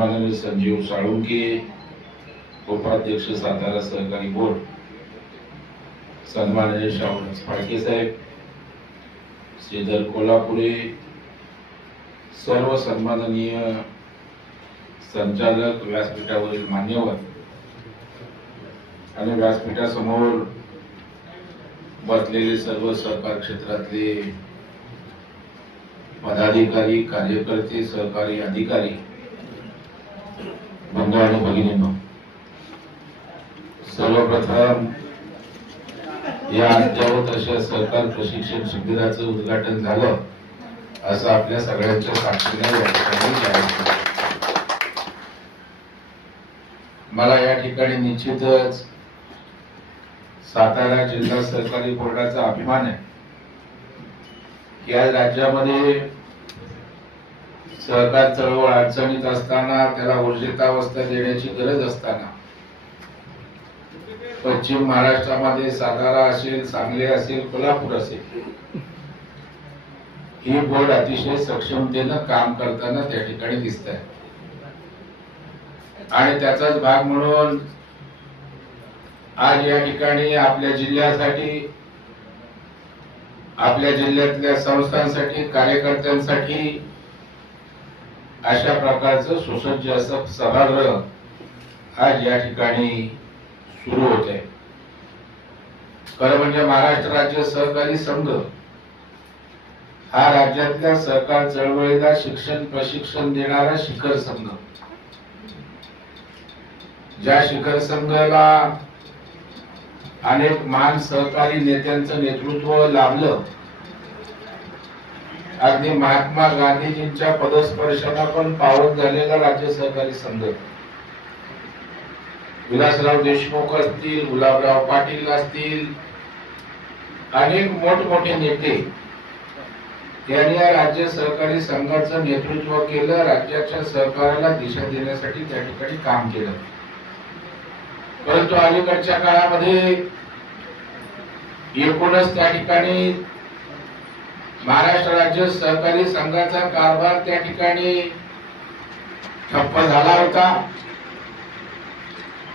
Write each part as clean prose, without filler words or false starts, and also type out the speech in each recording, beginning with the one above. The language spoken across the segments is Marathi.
सन्माननीय संजीव साळुंके, उपाध्यक्ष सातारा सहकारी बोर्ड, सन्माननीय शाहू फाळके साहेब, श्रीधर कोल्हापुरे, सर्व सन्माननीय संचालक, व्यासपीठावरील मान्यवर आणि व्यासपीठासमोर बसलेले सर्व सहकार क्षेत्रातले पदाधिकारी, कार्यकर्ते, सहकारी अधिकारी, बंधू आणि भगिनींनो, सर्वप्रथम या अद्ययावत अशा सहकार प्रशिक्षण शिबिराचं उद्घाटन झालं असं आपल्या सगळ्यांच्या साक्षीने या ठिकाणी जाहीर केलं. मला या ठिकाणी निश्चितच सातारा जिल्हा सहकारी बोर्डाचा अभिमान आहे की आज राज्यामध्ये सहकार चळवळ अडचणीत असताना, त्याला ऊर्जितावस्था देण्याची गरज असताना, पश्चिम महाराष्ट्रामध्ये सातारा असेल, सांगली असेल, कोल्हापूर असेल, ही बोर्ड अतिशय सक्षमतेनं काम करताना त्या ठिकाणी दिसत आहे. आणि त्याचाच भाग म्हणून आज या ठिकाणी आपल्या जिल्ह्यासाठी, आपल्या जिल्ह्यातल्या संस्थांसाठी, कार्यकर्त्यांसाठी अशा प्रकारचं सुसज्ज असं सभागृह आज या ठिकाणी सुरू होत आहे. खरं म्हणजे महाराष्ट्र राज्य सहकारी संघ हा राज्यातल्या सहकार चळवळीला शिक्षण प्रशिक्षण देणारा शिखर संघ, ज्या शिखर संघाला अनेक महान सहकारी नेत्यांचं नेतृत्व लाभलं. अगदी महात्मा गांधीजींच्या पदस्पर्शाला पण पावन झालेला राज्य सहकारी संघ, विलासराव देशमुख असतील, गुलाबराव पाटील असतील, अनेक मोठमोठे नेते त्यांनी या राज्य सहकारी संघाचं नेतृत्व केलं. राज्याच्या सहकाराला दिशा देण्यासाठी त्या ठिकाणी काम केलं. परंतु अलीकडच्या काळामध्ये एकूणच त्या ठिकाणी महाराष्ट्र राज्य सहकारी संघाचा कारभार त्या ठिकाणी ठप्प झाला होता.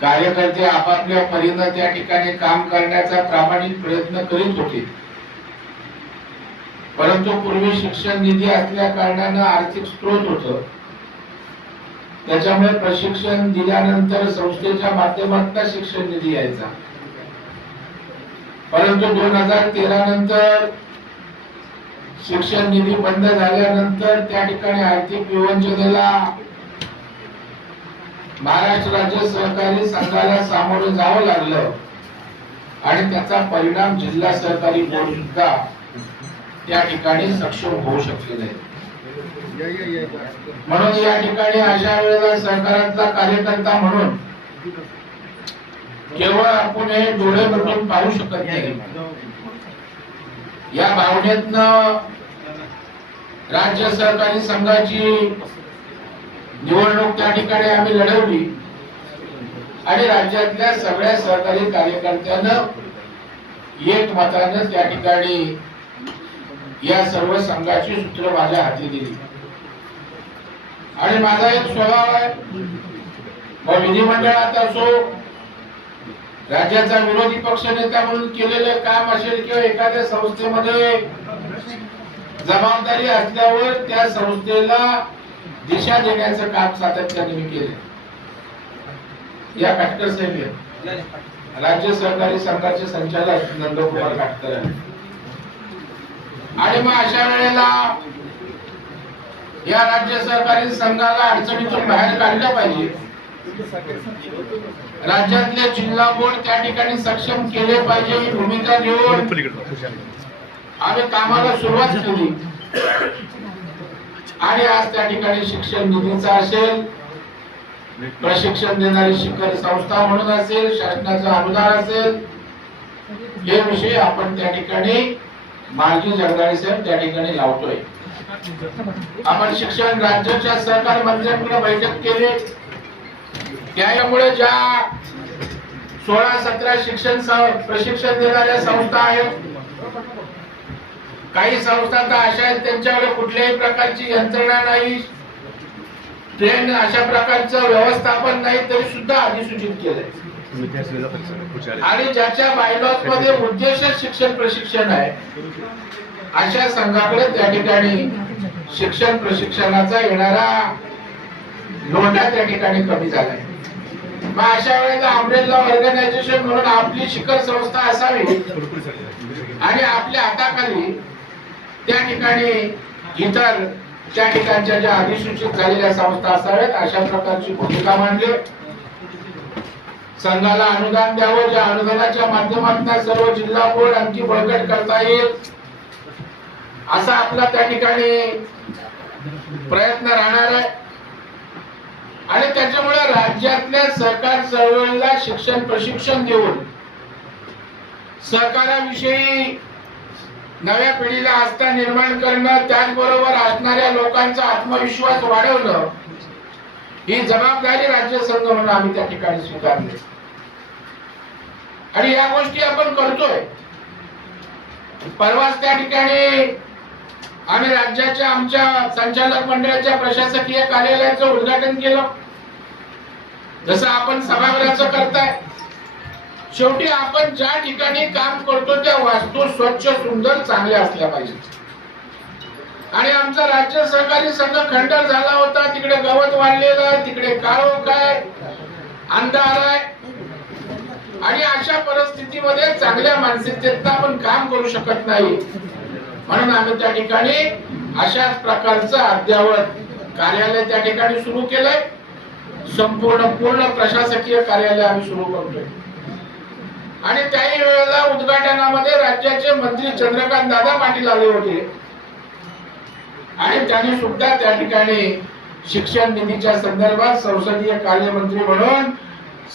कार्यकर्ते आपापल्या परीने त्या ठिकाणी काम करण्याचा प्रामाणिक प्रयत्न करीत होते. परंतु पूर्वी शिक्षण निधी असल्या कारणानं आर्थिक स्रोत होतं, त्याच्यामुळे प्रशिक्षण दिल्यानंतर संस्थेच्या माध्यमातून शिक्षण निधी यायचा. परंतु 2013 नंतर शिक्षण निधी बंद झाल्यानंतर त्या ठिकाणी आर्थिक विवंचनेला महाराष्ट्र राज्य सहकारी संघाला सामोरं जावं लागलं आणि त्याचा परिणाम जिल्हा सहकारी बोर्ड सुद्धा त्या ठिकाणी सक्षम होऊ शकले नाही. म्हणून या ठिकाणी अशा वेळेला सरकारातला कार्यकर्ता म्हणून केवळ आपण हे डोळे मिटून पाहू शकत नाही. या भावनेतनं राज्य सहकारी संघाची निवडणूक त्या ठिकाणी आम्ही लढवली आणि राज्यातल्या सगळ्या सहकारी कार्यकर्त्यांना एक मतानं त्या ठिकाणी या सर्व संघाची सूत्र माझ्या हाती दिली. आणि माझा एक स्वभाव आहे, विधिमंडळात असो, राज्याचा विरोधी पक्षनेता म्हणून केलेले काम असेल किंवा एखाद्या संस्थेमध्ये जबाबदारी असल्यावर त्या संस्थेला दिशा देण्याचं काम सातत्याने मी केले. या काटकर साहेब राज्य सहकारी संघाचे संचालक नंदकुमार काटकर आहे. आणि मग अशा वेळेला या राज्य सहकारी संघाला अडचणीतून बाहेर काढलं पाहिजे. राज्यातले जिल्हा बोर्ड त्या ठिकाणी सक्षम केले पाहिजे ही भूमिका घेऊन आम्ही कामाला सुरुवात केली. आणि आज त्या ठिकाणी शिक्षण निधीचा असेल, प्रशिक्षण देणारी शिखर संस्था म्हणून असेल, शासनाचं अनुदान असेल, हे विषय आपण त्या ठिकाणी मालकी जगदाळे साहेब त्या ठिकाणी लावतोय. आपण शिक्षण राज्याच्या सहकार मंत्र्यांकडे बैठक केली. त्यामुळे ज्या 16-17 शिक्षण प्रशिक्षण देणाऱ्या संस्था आहेत, काही संस्था तर अशा आहेत त्यांच्याकडे कुठल्याही प्रकारची यंत्रणा नाही, ट्रेन अशा प्रकारचं व्यवस्थापन नाही तरी सुद्धा अधिसूचित केलंय आणि ज्याच्या बायलॉज मध्ये उद्देश शिक्षण प्रशिक्षण आहे अशा संघाकडे त्या ठिकाणी शिक्षण प्रशिक्षणाचा येणारा लोंढा त्या ठिकाणी कमी झालाय. मग अशा वेळेला अम्ब्रेला ऑर्गनायझेशन म्हणून आपली शिखर संस्था असावी आणि आपल्या हाताखाली त्या ठिकाणी इतर त्या ठिकाणच्या ज्या अधिसूचित झालेल्या संस्था असाव्यात अशा प्रकारची भूमिका मांडली. संघाला अनुदान द्यावं, ज्या अनुदानाच्या माध्यमातून सर्व जिल्हा बोर्ड आणखी बळकट करता येईल असा आपला त्या ठिकाणी प्रयत्न राहणार आहे. आणि त्याच्यामुळे राज्यातल्या सहकार चळवळीला शिक्षण प्रशिक्षण देऊन सहकाराविषयी नव्या पिढीला आस्था निर्माण करणं, त्याचबरोबर असणाऱ्या लोकांचा आत्मविश्वास वाढवणं ही जबाबदारी राज्य संघ म्हणून आम्ही त्या ठिकाणी स्वीकारली आणि या गोष्टी आपण करतोय. परवाच त्या ठिकाणी आम्ही राज्याच्या आमच्या संचालक मंडळाच्या प्रशासकीय कार्यालयाचं उद्घाटन केलं. जसं आपण सभागृहाचं करताय, शेवटी आपण ज्या ठिकाणी काम करतो त्या वास्तू स्वच्छ सुंदर चांगल्या असल्या पाहिजेत. आणि आमचा राज्य सहकारी संघ खंडर झाला होता, तिकडे गवत वाढलेलं, तिकडे काळोख आहे, अंधार आहे आणि अशा परिस्थितीमध्ये चांगल्या मानसिकतेत आपण काम करू शकत नाही. म्हणून आम्ही त्या ठिकाणी अशाच प्रकारचं अद्ययावत कार्यालय त्या ठिकाणी सुरू केलंय. पूर्ण प्रशासकीय कार्यालय आम्ही सुरू करतोय आणि त्याही वेळेला उद्घाटनामध्ये राज्याचे मंत्री चंद्रकांत दादा पाटील आले होते आणि त्यांनी सुद्धा त्या ठिकाणी शिक्षण निधीच्या संदर्भात संसदीय कार्यमंत्री म्हणून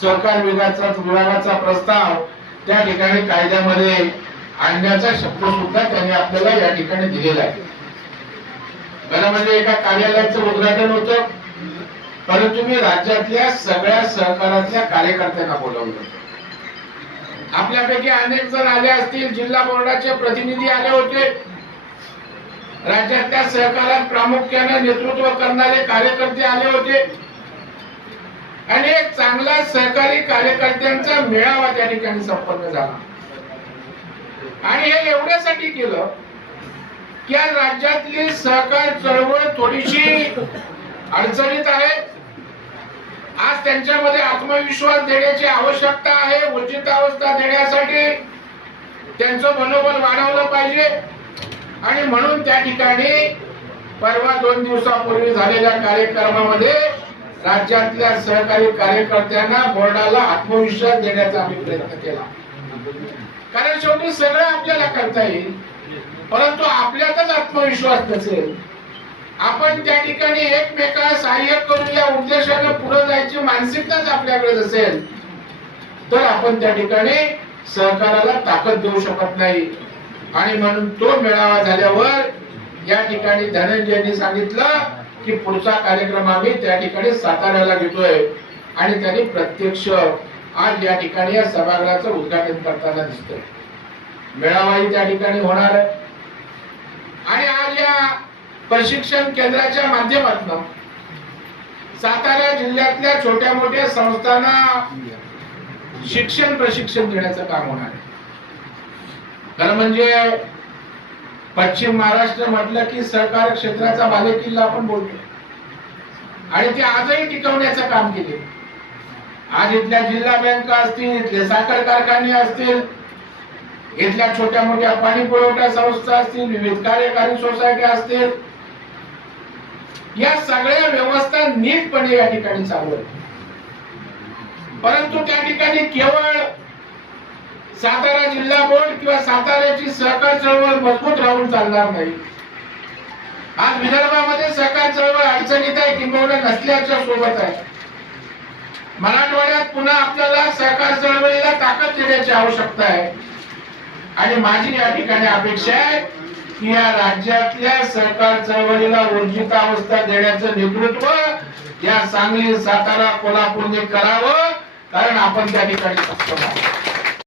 सहकार विभागाचा प्रस्ताव त्या ठिकाणी कायद्यामध्ये आणण्याचा शब्द सुद्धा त्यांनी आपल्याला या ठिकाणी दिलेला आहे. खरं म्हणजे एका कार्यालयाचं उद्घाटन होतं, परंतु मी राज्यातल्या सगळ्या सहकारातल्या कार्यकर्त्यांना बोलावलं. आपल्यापैकी अनेक जण आले असतील, जिल्हा बोर्डाचे प्रतिनिधी आले होते, राज्यातल्या सहकारात प्रामुख्याने नेतृत्व करणारे कार्यकर्ते आले होते आणि एक चांगला सहकारी कार्यकर्त्यांचा मेळावा त्या ठिकाणी संपन्न झाला. आणि हे एवढ्यासाठी केलं की आज राज्यातली सहकार चळवळ थोडीशी अडचणीत आहे. आज त्यांच्यामध्ये आत्मविश्वास देण्याची आवश्यकता आहे. ऊर्जितावस्था देण्यासाठी त्यांचं मनोबल वाढवलं पाहिजे आणि म्हणून त्या ठिकाणी परवा 2 दिवसापूर्वी झालेल्या कार्यक्रमामध्ये राज्यातल्या सहकारी कार्यकर्त्यांना बोर्डाला आत्मविश्वास देण्याचा आम्ही प्रयत्न केला. कारण शेवटी सगळं आपल्याला करता येईल, परंतु आपल्यातच आत्मविश्वास नसेल, आपण त्या ठिकाणी एकमेकाला सहाय्य करू या उद्देशाने पुढे जायची मानसिकताच आपल्याकडे नसेल तर आपण त्या ठिकाणी सहकाराला ताकद देऊ शकत नाही. आणि म्हणून तो मेळावा झाल्यावर या ठिकाणी धनंजयनी सांगितलं की पुढचा कार्यक्रम आम्ही त्या ठिकाणी साताऱ्याला घेतोय आणि त्यांनी प्रत्यक्ष आज या ठिकाणी या सभागृहाचं उद्घाटन करताना दिसतोय. मेळावाही त्या ठिकाणी होणार आहे आणि आज या प्रशिक्षण केंद्राच्या माध्यमातून सातारा जिल्ह्यातल्या छोट्या मोठ्या संस्थांना शिक्षण प्रशिक्षण देण्याचं काम होणार आहे. खरं म्हणजे पश्चिम महाराष्ट्र म्हटलं की सहकार क्षेत्राचा बालेकिल्ला आपण बोलतो आणि ते आजही टिकवण्याचं काम केले. आज इथल्या जिल्हा बँका असतील, इथले साखर कारखाने असतील, इथल्या छोट्या मोठ्या पाणी पुरवठा संस्था असतील, विविध कार्यकारी सोसायटी असतील, या सगळ्या व्यवस्था नीटपणे या ठिकाणी चालू आहेत. परंतु त्या ठिकाणी केवळ सातारा जिल्हा बोर्ड किंवा साताऱ्याची सहकार चळवळ मजबूत राहून चालणार नाही. आज विदर्भामध्ये सहकार चळवळ अडचणीत आहे, किंबहुना नसल्याच्या सोबत आहे. मराठवाड्यात पुन्हा आपल्याला सहकार चळवळीला ताकद देण्याची आवश्यकता आहे आणि माझी या ठिकाणी अपेक्षा आहे की या राज्यातल्या सहकार चळवळीला ऊर्जितावस्था देण्याचं नेतृत्व या सांगली, सातारा, कोल्हापूरने करावं, कारण आपण त्या ठिकाणी सक्षम आहोत.